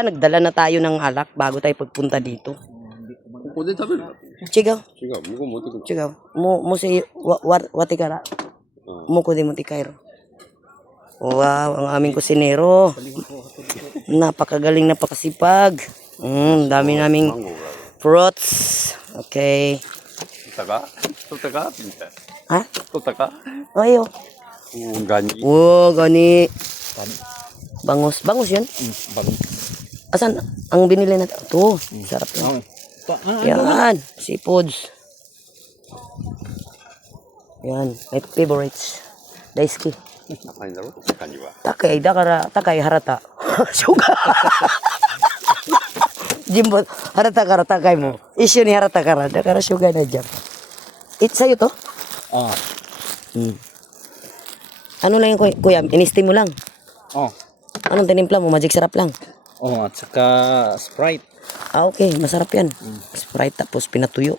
Nagdala na tayo ng alak bago tayo pagpunta dito. Chigaw. Chigaw. Mo si watikara. Mo ko di mo tikairo. Wow, ang aming kusinero. Napakagaling, napakasipag. Dami naming fruits. Okay. Ha? Ayo. Gani. Oh, gani. Bangus. Bangus yan? Bangus. Asan ang binili natin? Ito. Sarap yan. Yan. Seafoods. Yan. My favorites. Daisuki. Takay harata. Suga. Jimbo, harata kara takay mo. Issue ni harata kara. Dakara suga na dyan. Sa'yo to? Ano lang yung kuya? Inistim mo lang? Anong tinimpla mo? Magic sarap lang? At saka Sprite. Okay. Masarap yan. Sprite tapos pinatuyo.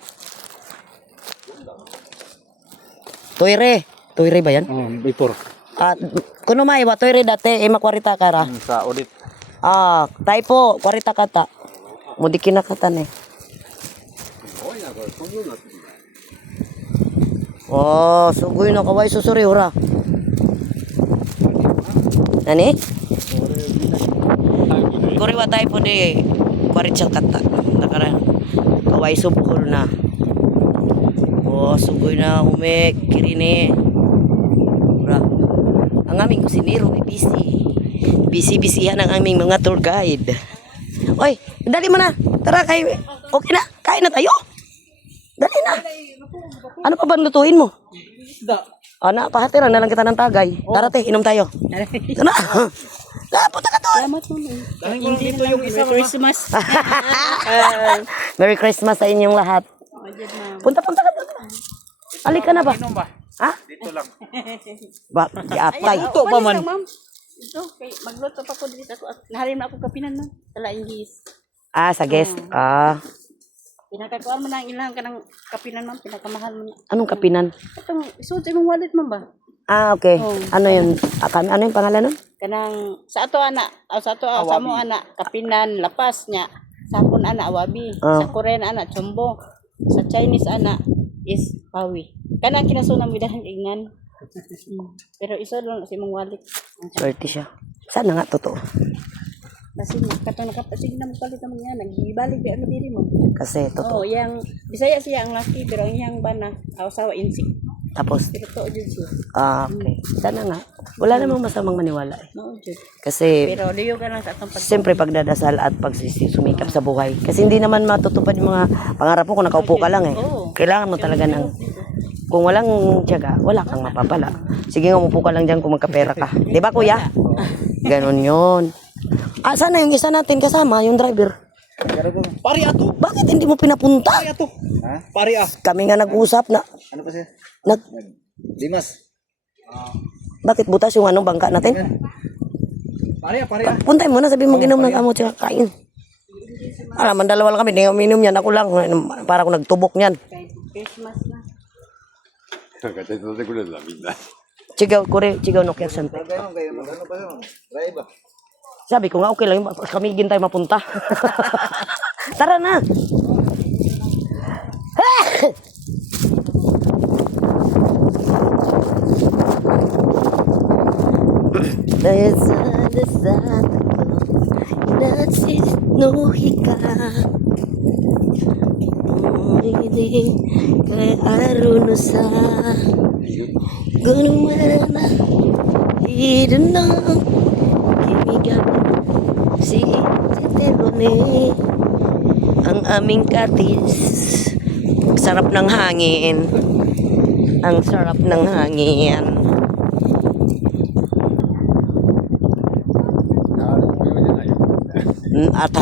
Toire. Toire ba yan? Before. Kuno may ba? Toire dati. Makwarita kara. Sa audit. Typo. Kwarita kata. Mudikin na katan eh. Oh, sugoy na kaway susuri ura. Nani? Kuriwa tayo po di kwaritsa kata. Nakara kaway subukol na. Oh, sugoy na umek kirini. Ura. Ang aming kusinero ay busy. Busy-busyhan ang aming mga tour guide. Oy, dali mo na. Tara kay okay na. Kain na tayo. Dali na. Ano pa ba lutuin mo? Pahatira na lang kita ng tagay. Tara te, inom tayo. Ito na. Punta ka doon. Salamat mo. Hindi dito yung isang Christmas. Merry Christmas sa inyong lahat. Punta ka doon. Alik ka na ba? Ha? Dito lang. Ba, atay. Ito pa man. Ito, magluto pa ko dito. Naharin na ako kapinan no. Talaing gis. Sa guest. Pinakakuan mo na ang ilang ka ng kapinan ma'am. Pinakamahal mo na. Anong kapinan? Itong isuot imong wallet ma'am ba? Okay. Ano yun? Ano yung pangalan nun? Kanang sa ato ana, sa mo ana kapinan lapas niya. Sa akon ana wabi, sa Korean ana chombo, sa Chinese ana is pawi. Kanang kinasunang bidahan ingnan. Pero iso lang sa imong wallet. Swerte siya. Sana nga totoo. Kasi katong nakapasig na mo palit mo yan, nagibalik di ano diri mo. Kasi totoo. yang Bisaya siya ang laki pero ang iyang bana asawa insik. Tapos, Pero to jud siya. okay. Sana nga. Wala namang masamang maniwala eh. Mao jud. Kasi, Pero liyo ka lang sa atong siyempre pagdadasal at pagsisumikap sa buhay. Kasi hindi naman matutupad yung mga pangarap mo kung nakaupo ka lang eh. Kailangan mo talaga ng, kung walang tiyaga, wala kang mapapala. Sige nga, umupo ka lang dyan kung magkapera ka. Di ba kuya? Ganon yun. Sana yung isa natin kasama, yung driver. Pari ato. Bakit hindi mo pinapunta? Pari ato. Pari Kami nga nag-usap na. Ano pa siya? Dimas. Bakit butas yung bangka natin? Pari. Puntay mo na, sabi mo ginom ng amo tsaka kain. Alam, dalawa lang kami, hindi kami minom yan. Ako lang, para ako nagtubok niyan. Christmas na. Chigaw no kersan. Sabi ko nga okay lang, kami gintay mapunta. Tara na. Kay aruno sa gunung mana hidno kimigan si terone ang aming katis sarap ng hangin ang sarap ng hangin at